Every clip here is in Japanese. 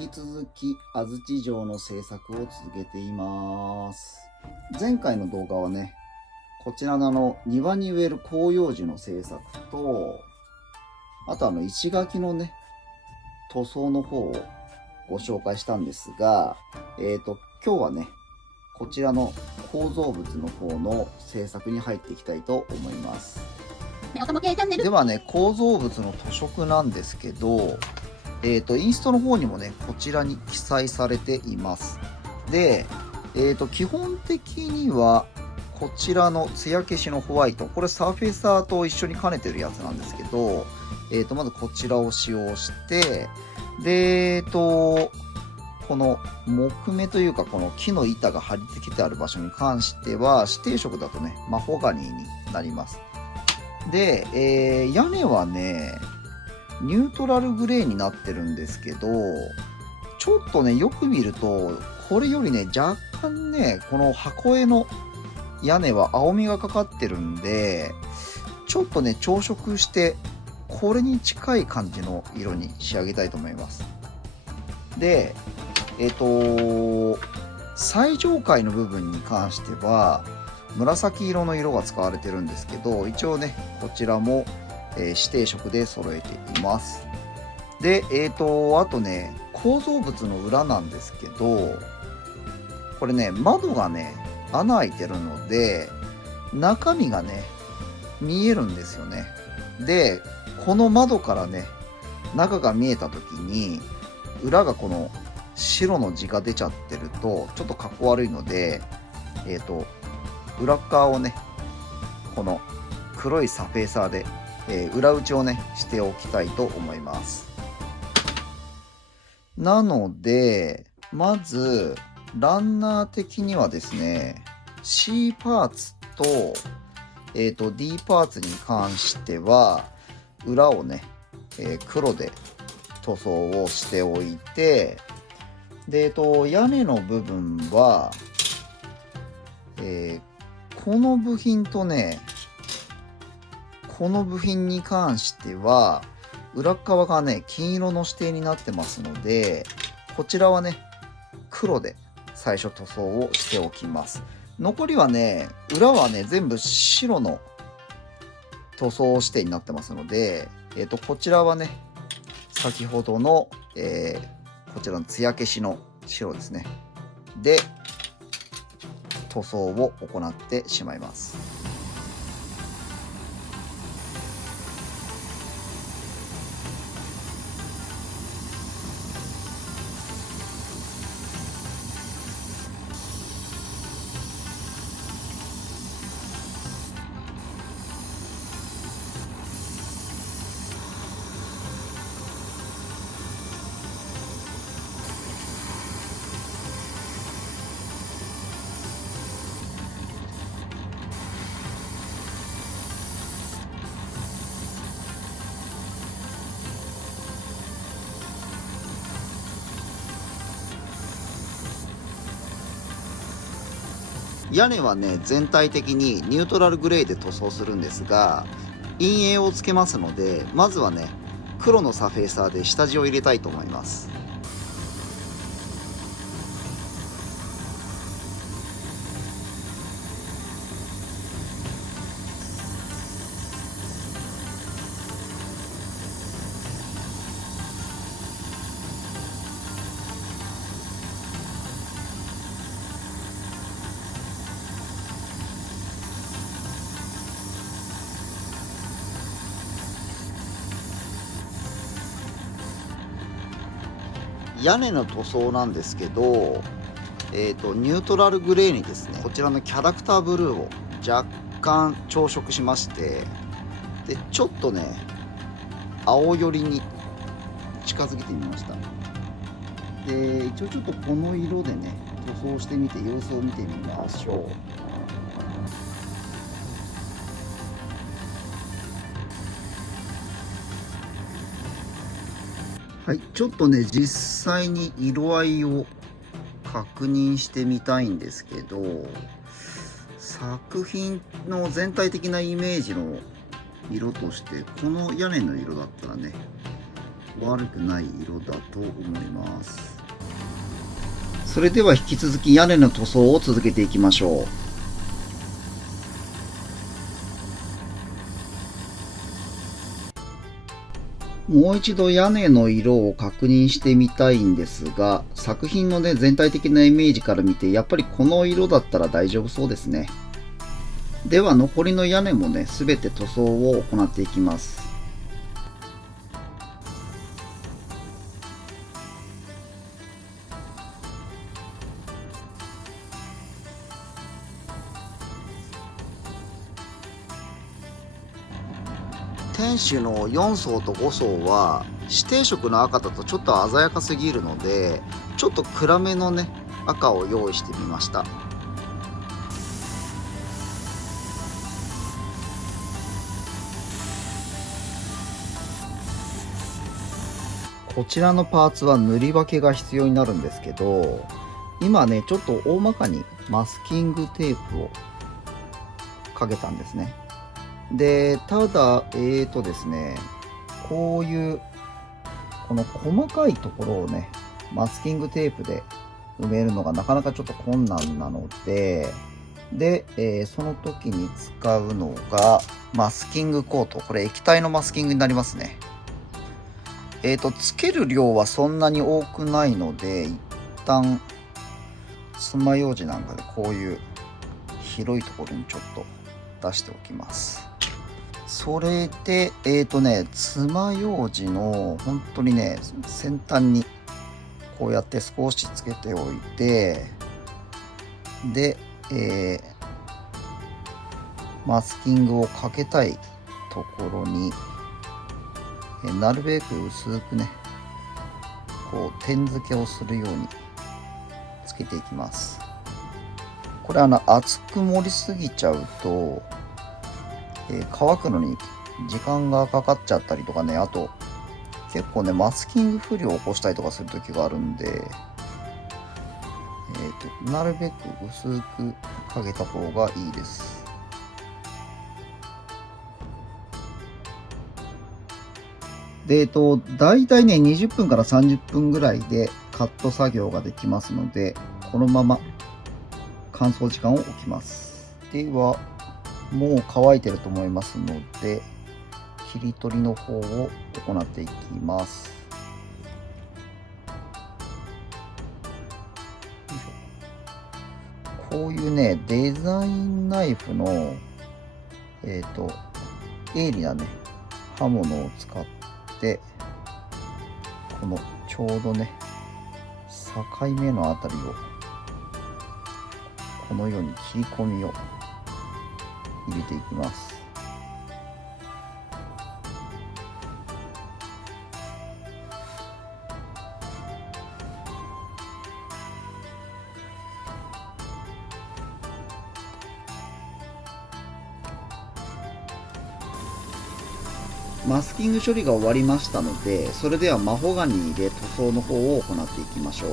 引き続き安土城の制作を続けています。前回の動画はね、こちらの庭に植える広葉樹の制作と、あと石垣のね、塗装の方をご紹介したんですが、今日はね、こちらの構造物の方の制作に入っていきたいと思います。ではね、構造物の塗色なんですけど、インストの方にもね、こちらに記載されています。で、基本的には、こちらの艶消しのホワイト、これサーフェイサーと一緒に兼ねてるやつなんですけど、まずこちらを使用して、で、この木目というか、この木の板が貼り付けてある場所に関しては、指定色だとね、マホガニーになります。で、屋根はね、ニュートラルグレーになってるんですけど、ちょっとね、よく見ると、これよりね、若干ね、この箱絵の屋根は青みがかかってるんで、ちょっとね、調色して、これに近い感じの色に仕上げたいと思います。で、最上階の部分に関しては、紫色の色が使われてるんですけど、一応ね、こちらも、指定色で揃えています。で、あとね、構造物の裏なんですけど、これね、窓がね、穴開いてるので、中身がね、見えるんですよね。で、この窓からね、中が見えた時に、裏がこの白の字が出ちゃってると、ちょっとかっこ悪いので、裏側をね、この黒いサフェーサーで、裏打ちをね、しておきたいと思います。なので、まず、ランナー的にはですね、C パーツと、D パーツに関しては、裏をね、黒で塗装をしておいて、で、屋根の部分は、この部品とね、この部品に関しては、裏側がね、金色の指定になってますので、こちらはね、黒で最初塗装をしておきます。残りはね、裏はね、全部白の塗装指定になってますので、こちらはね、先ほどの、こちらの艶消しの白ですね。で、塗装を行ってしまいます。屋根はね、全体的にニュートラルグレーで塗装するんですが、陰影をつけますので、まずはね、黒のサフェーサーで下地を入れたいと思います。屋根の塗装なんですけど、ニュートラルグレーにですね、こちらのキャラクターブルーを若干調色しまして、でちょっとね、青寄りに近づけてみました。で、一応ちょっとこの色でね、塗装してみて様子を見てみましょう。はい、ちょっとね、実際に色合いを確認してみたいんですけど、作品の全体的なイメージの色として、この屋根の色だったらね、悪くない色だと思います。それでは引き続き屋根の塗装を続けていきましょう。もう一度屋根の色を確認してみたいんですが、作品のね、全体的なイメージから見て、やっぱりこの色だったら大丈夫そうですね。では残りの屋根もね、すべて塗装を行っていきます。天守の4層と5層は指定色の赤だとちょっと鮮やかすぎるので、ちょっと暗めのね赤を用意してみました。こちらのパーツは塗り分けが必要になるんですけど、今ねちょっと大まかにマスキングテープをかけたんですね。で、ただ、ですね、こういう、この細かいところをね、マスキングテープで埋めるのがなかなかちょっと困難なので、その時に使うのが、マスキングコート。これ液体のマスキングになりますね。つける量はそんなに多くないので、一旦、爪楊枝なんかでこういう広いところにちょっと出しておきます。それで、爪楊枝の本当にね、先端にこうやって少しつけておいて、で、マスキングをかけたいところに、なるべく薄くね、こう点付けをするようにつけていきます。これ厚く盛りすぎちゃうと、乾くのに時間がかかっちゃったりとかね、あと結構ねマスキング不良を起こしたりとかする時があるんで、なるべく薄くかけた方がいいです。で、だいたいね20分から30分ぐらいでカット作業ができますので、このまま乾燥時間を置きます。ではもう乾いてると思いますので、切り取りの方を行っていきます。こういうねデザインナイフの鋭利なね刃物を使って、このちょうどね境目のあたりをこのように切り込みを入れていきます。マスキング処理が終わりましたので、それではマホガニーで塗装の方を行っていきましょう。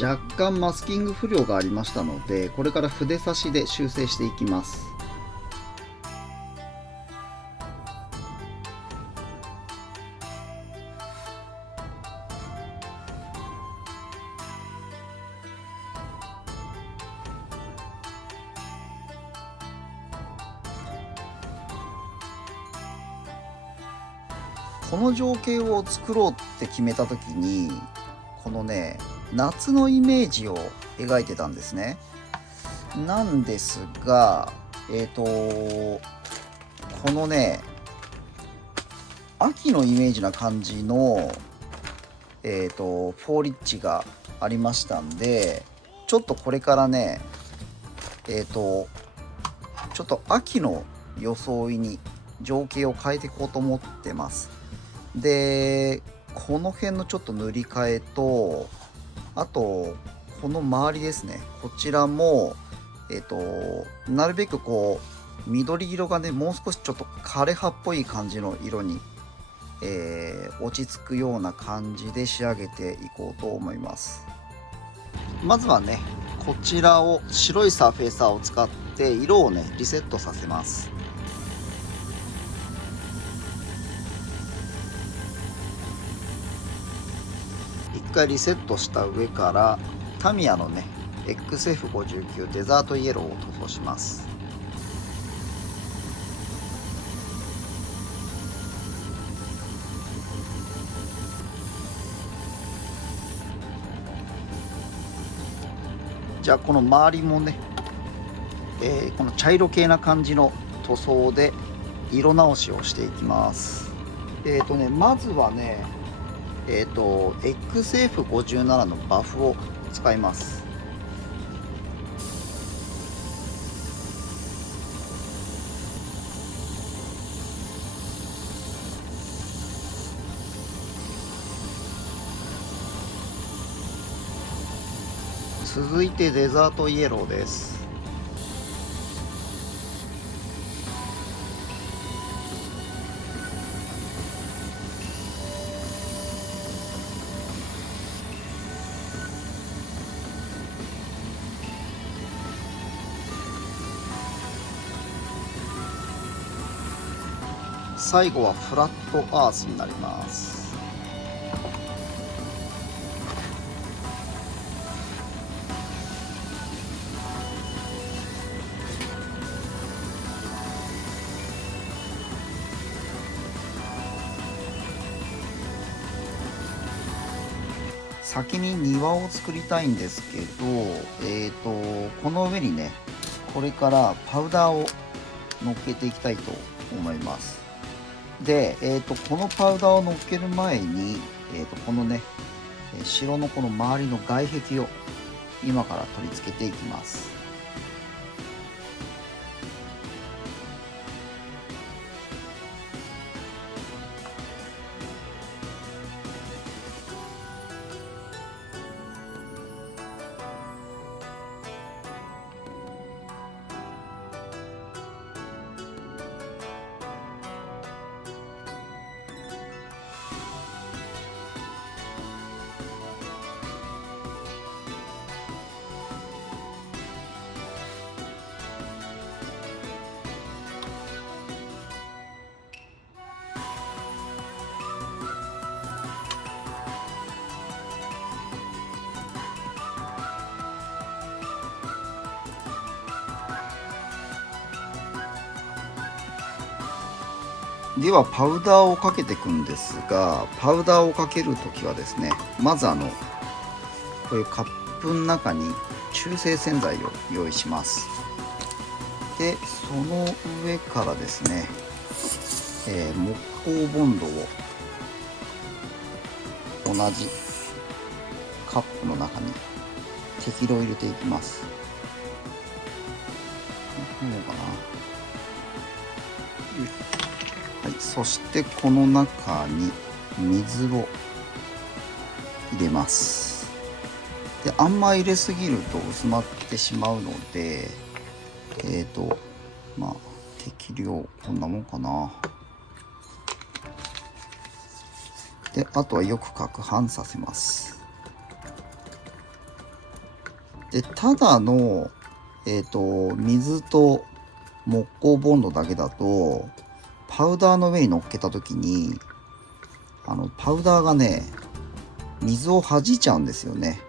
若干マスキング不良がありましたので、これから筆差しで修正していきます。この情景を作ろうって決めた時に、このね夏のイメージを描いてたんですね。なんですが、このね秋のイメージな感じのフォーリッチがありましたんで、ちょっとこれからねちょっと秋の装いに情景を変えていこうと思ってます。で、この辺のちょっと塗り替えと、あとこの周りですね、こちらもなるべくこう緑色がね、もう少しちょっと枯葉っぽい感じの色に、落ち着くような感じで仕上げていこうと思います。まずはね、こちらを白いサーフェイサーを使って色をねリセットさせます。一回リセットした上からタミヤのね XF59 デザートイエローを塗装します。じゃあこの周りもね、この茶色系な感じの塗装で色直しをしていきます。まずはね、XF57 のバフを使います。続いてデザートイエローです。最後はフラットアースになります。先に庭を作りたいんですけど、この上にね、これからパウダーを乗っけていきたいと思います。で、このパウダーを乗っける前に、このね、城のこの周りの外壁を今から取り付けていきます。ではパウダーをかけていくんですが、パウダーをかけるときはですね、まずこういうカップの中に中性洗剤を用意します。でその上からですね、木工ボンドを同じカップの中に適量入れていきます。どうかな。はい、そしてこの中に水を入れます。であんま入れすぎると薄まってしまうので、まあ適量こんなもんかな。であとはよく攪拌させます。でただの水と木工ボンドだけだとパウダーの上に乗っけた時にパウダーがね水を弾いちゃうんですよね。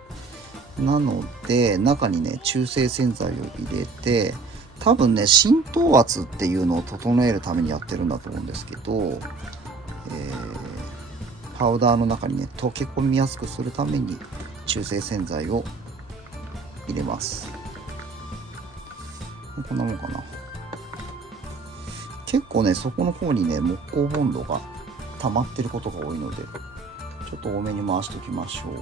なので中にね中性洗剤を入れて、多分ね浸透圧っていうのを整えるためにやってるんだと思うんですけど、パウダーの中にね溶け込みやすくするために中性洗剤を入れます。こんなもんかな。結構ねそこの方にね木工ボンドが溜まってることが多いので、ちょっと多めに回しておきましょう。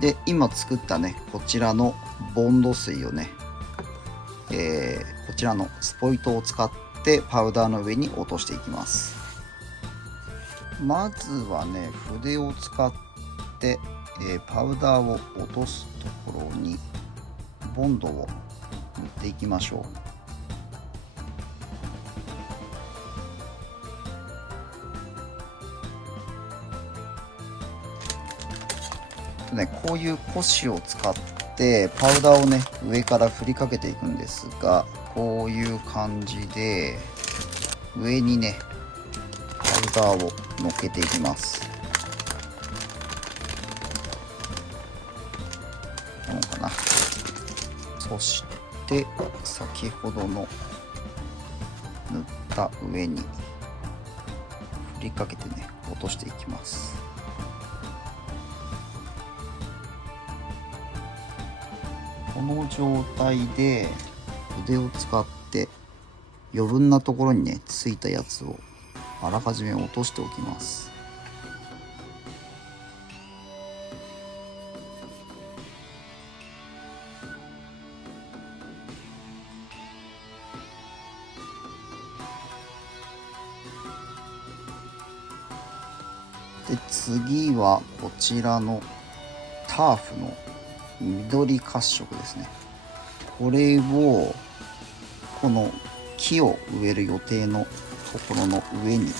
で今作ったねこちらのボンド水をね、こちらのスポイトを使ってパウダーの上に落としていきます。まずはね筆を使って、パウダーを落とすところにボンドを塗っていきましょう。ね、こういう古紙を使ってパウダーをね上から振りかけていくんですが、こういう感じで上にねパウダーを乗っけていきます。どうかな。そして先ほどの塗った上に振りかけてね落としていきます。この状態で筆を使って余分なところにねついたやつをあらかじめ落としておきます。で次はこちらのターフの緑褐色ですね。これをこの木を植える予定のところの上に、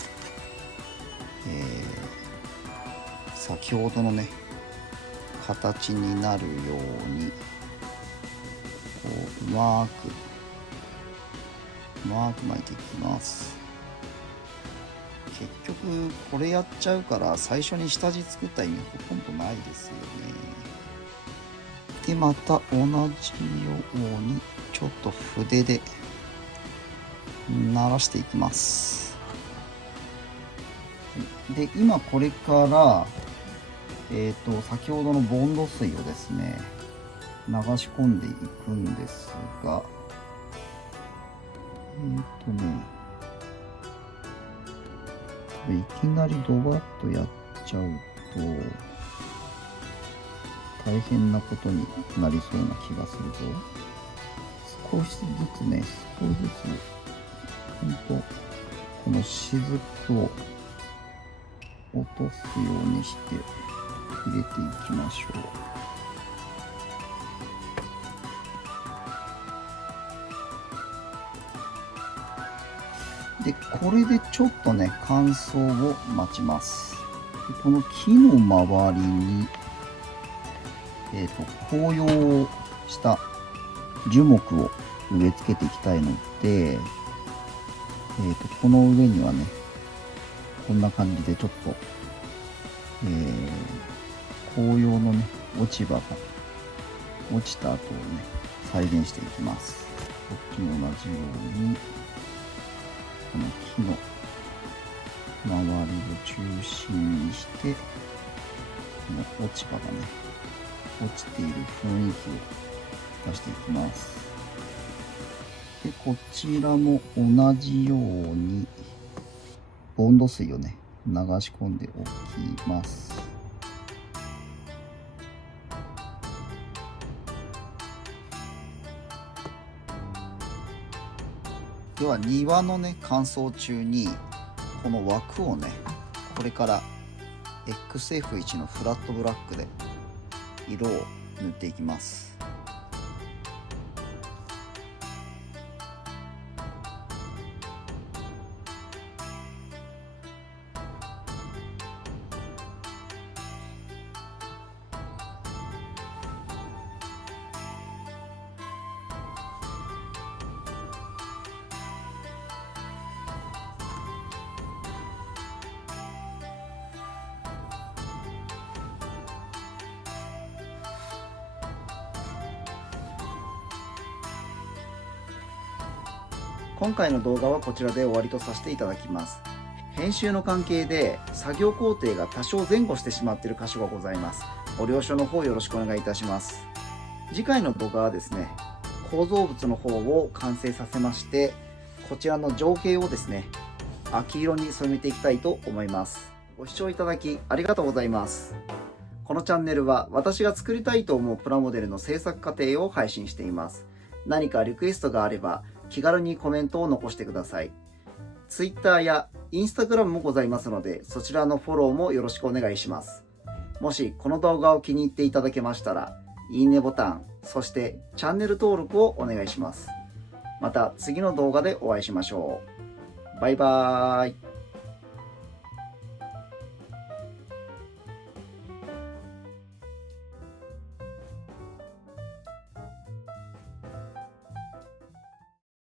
先ほどのね形になるようにこううまく巻いていきます。結局これやっちゃうから最初に下地作った意味ほとんどないですよね。でまた同じようにちょっと筆でならしていきます。で今これから先ほどのボンド水をですね流し込んでいくんですが、いきなりドバッとやっちゃうと大変なことになりそうな気がするぞ。少しずつねこの雫を落とすようにして入れていきましょう。でこれでちょっとね乾燥を待ちます。でこの木の周りに、紅葉をした樹木を植え付けていきたいので、この上にはねこんな感じでちょっと、紅葉のね落ち葉が落ちた後をね再現していきます。こっちも同じようにこの木の周りを中心にしてこの落ち葉がね落ちている雰囲気を出していきます。でこちらも同じようにボンド水をね流し込んでおきます。では庭のね乾燥中にこの枠をねこれから XF1 のフラットブラックで色を塗っていきます。今回の動画はこちらで終わりとさせていただきます。編集の関係で作業工程が多少前後してしまっている箇所がございます。ご了承の方よろしくお願いいたします。次回の動画はですね、構造物の方を完成させまして、こちらの情景をですね、秋色に染めていきたいと思います。ご視聴いただきありがとうございます。このチャンネルは私が作りたいと思うプラモデルの制作過程を配信しています。何かリクエストがあれば気軽にコメントを残してください。Twitter や Instagram もございますので、そちらのフォローもよろしくお願いします。もしこの動画を気に入っていただけましたら、いいねボタン、そしてチャンネル登録をお願いします。また次の動画でお会いしましょう。バイバーイ。